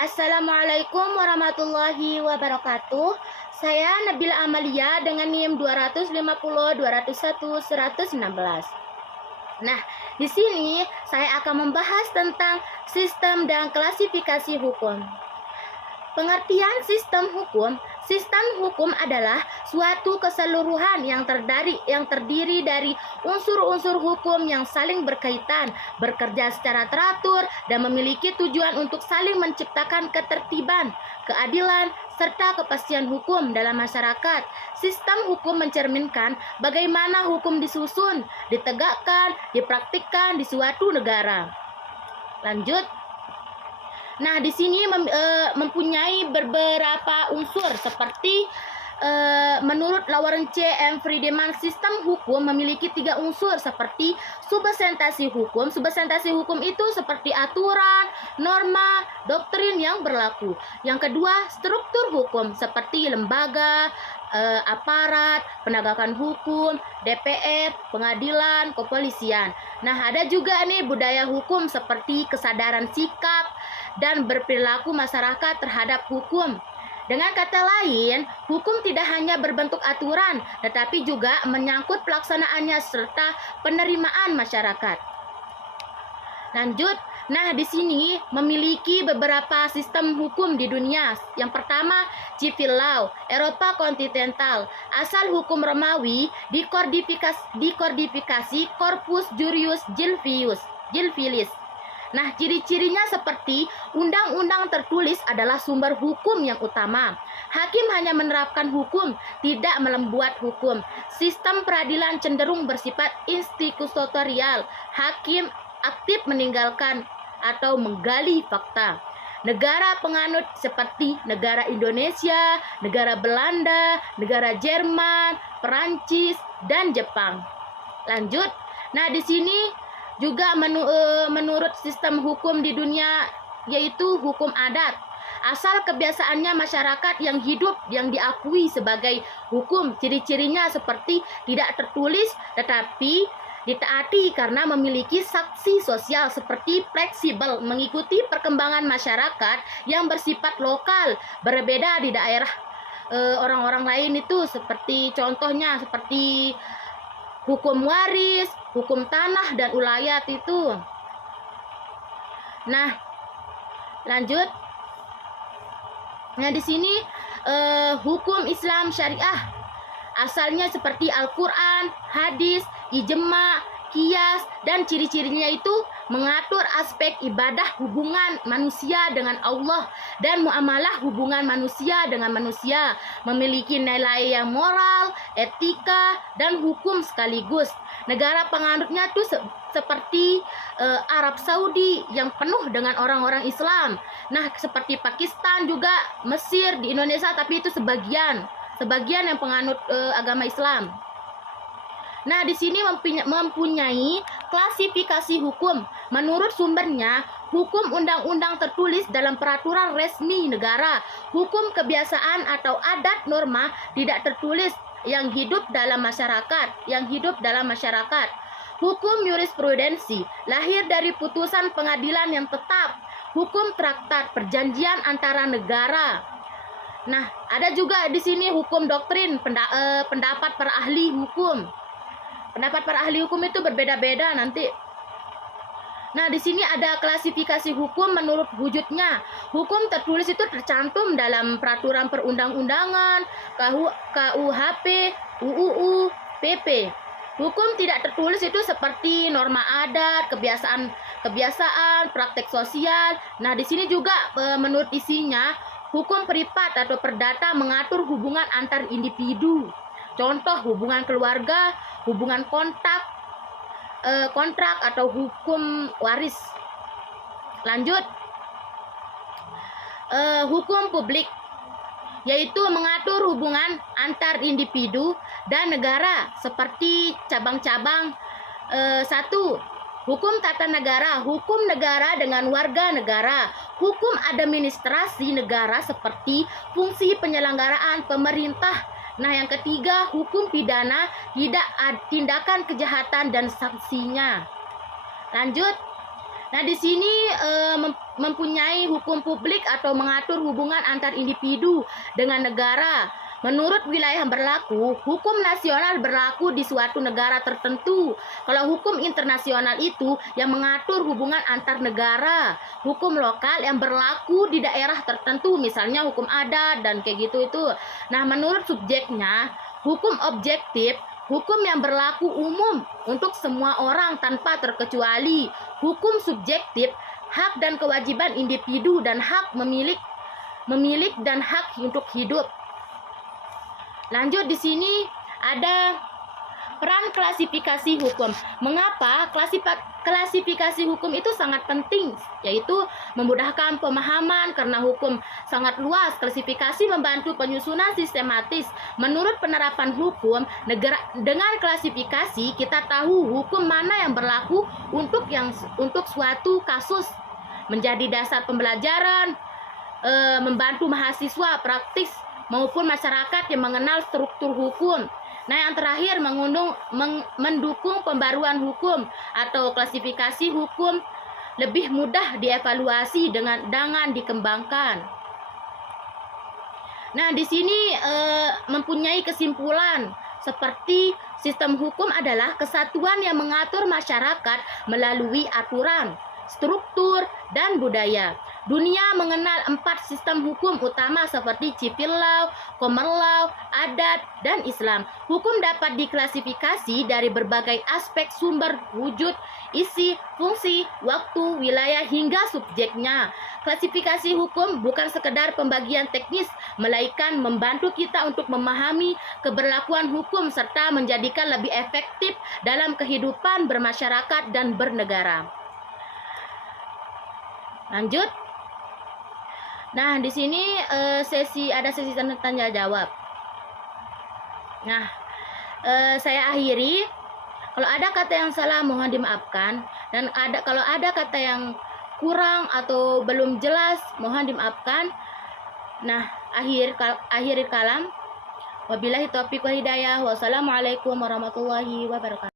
Assalamualaikum warahmatullahi wabarakatuh. Saya Nabila Amalia dengan NIM 250 201 116. Nah, di sini saya akan membahas tentang sistem dan klasifikasi hukum. Pengertian sistem hukum adalah suatu keseluruhan yang terdiri dari unsur-unsur hukum yang saling berkaitan, bekerja secara teratur, dan memiliki tujuan untuk saling menciptakan ketertiban, keadilan, serta kepastian hukum dalam masyarakat. Sistem hukum mencerminkan bagaimana hukum disusun, ditegakkan, dipraktikkan di suatu negara. Lanjut. Nah, di sini mempunyai beberapa unsur seperti menurut Lawrence M. Friedman, sistem hukum memiliki 3 unsur seperti substansi hukum. Substansi hukum itu seperti aturan, norma, doktrin yang berlaku. Yang kedua, struktur hukum seperti lembaga, aparat, penegakan hukum, DPR, pengadilan, kepolisian. Nah, ada juga nih budaya hukum seperti kesadaran sikap dan berperilaku masyarakat terhadap hukum. Dengan kata lain, hukum tidak hanya berbentuk aturan, tetapi juga menyangkut pelaksanaannya serta penerimaan masyarakat. Lanjut. Nah, di sini memiliki beberapa sistem hukum di dunia. Yang pertama, civil law, Eropa kontinental. Asal hukum Romawi dikodifikasi Corpus Juris Civilis. Nah, ciri-cirinya seperti undang-undang tertulis adalah sumber hukum yang utama. Hakim hanya menerapkan hukum, tidak membuat hukum. Sistem peradilan cenderung bersifat institusional. Hakim aktif meninggalkan atau menggali fakta. Negara penganut seperti negara Indonesia, negara Belanda, negara Jerman, Perancis, dan Jepang. Lanjut. Nah, di sini juga menurut sistem hukum di dunia yaitu hukum adat. Asal kebiasaannya masyarakat yang hidup yang diakui sebagai hukum. Ciri-cirinya seperti tidak tertulis tetapi ditaati karena memiliki saksi sosial seperti fleksibel, mengikuti perkembangan masyarakat yang bersifat lokal, berbeda di daerah orang-orang lain itu seperti contohnya seperti hukum waris, hukum tanah dan ulayat itu. Nah, lanjut. Nah, di sini hukum Islam syariah asalnya seperti Al-Quran, hadis, ijma, qiyas, dan ciri-cirinya itu mengatur aspek ibadah hubungan manusia dengan Allah dan muamalah hubungan manusia dengan manusia, memiliki nilai yang moral, etika, dan hukum sekaligus. Negara penganutnya itu seperti Arab Saudi yang penuh dengan orang-orang Islam. Nah, seperti Pakistan juga, Mesir, di Indonesia tapi itu sebagian yang penganut agama Islam. Nah, di sini mempunyai klasifikasi hukum. Menurut sumbernya, hukum undang-undang tertulis dalam peraturan resmi negara, hukum kebiasaan atau adat norma tidak tertulis yang hidup dalam masyarakat. Hukum jurisprudensi lahir dari putusan pengadilan yang tetap. Hukum traktat perjanjian antara negara. Nah, ada juga di sini hukum doktrin, pendapat para ahli hukum. Pendapat para ahli hukum itu berbeda-beda nanti. Nah, di sini ada klasifikasi hukum menurut wujudnya. Hukum tertulis itu tercantum dalam peraturan perundang-undangan, KUHP, UUU, PP. Hukum tidak tertulis itu seperti norma adat, kebiasaan, praktek sosial. Nah, di sini juga menurut isinya, hukum privat atau perdata mengatur hubungan antar individu. Contoh hubungan keluarga, hubungan kontrak atau hukum waris. Lanjut. Hukum publik yaitu mengatur hubungan antar individu dan negara seperti cabang-cabang. 1. Hukum tata negara, hukum negara dengan warga negara. Hukum administrasi negara seperti fungsi penyelenggaraan pemerintah. Nah, yang ketiga, hukum pidana, tindakan kejahatan dan sanksinya. Lanjut. Nah, di sini mempunyai hukum publik atau mengatur hubungan antar individu dengan negara. Menurut wilayah yang berlaku, hukum nasional berlaku di suatu negara tertentu. Kalau hukum internasional itu yang mengatur hubungan antar negara. Hukum lokal yang berlaku di daerah tertentu, misalnya hukum adat dan kayak gitu itu. Nah, menurut subjeknya, hukum objektif, hukum yang berlaku umum untuk semua orang tanpa terkecuali. Hukum subjektif, hak dan kewajiban individu dan hak memilih dan hak untuk hidup. Lanjut, di sini ada peran klasifikasi hukum. Mengapa klasifikasi hukum itu sangat penting? Yaitu memudahkan pemahaman karena hukum sangat luas. Klasifikasi membantu penyusunan sistematis. Menurut penerapan hukum, dengan klasifikasi kita tahu hukum mana yang berlaku untuk suatu kasus. Menjadi dasar pembelajaran, membantu mahasiswa praktis maupun masyarakat yang mengenal struktur hukum. Nah, yang terakhir mendukung pembaruan hukum atau klasifikasi hukum lebih mudah dievaluasi dengan dikembangkan. Nah, di sini mempunyai kesimpulan seperti sistem hukum adalah kesatuan yang mengatur masyarakat melalui aturan, struktur, dan budaya. Dunia mengenal 4 sistem hukum utama seperti civil law, common law, adat, dan Islam. Hukum dapat diklasifikasi dari berbagai aspek sumber wujud, isi, fungsi, waktu, wilayah, hingga subjeknya. Klasifikasi hukum bukan sekedar pembagian teknis, melainkan membantu kita untuk memahami keberlakuan hukum serta menjadikan lebih efektif dalam kehidupan bermasyarakat dan bernegara. Lanjut. Nah, di sini ada sesi tanya jawab. Nah, saya akhiri. Kalau ada kata yang salah mohon dimaafkan, dan kalau ada kata yang kurang atau belum jelas mohon dimaafkan. Nah, akhir kalam. Wabillahi taufiq wal hidayah. Wassalamualaikum warahmatullahi wabarakatuh.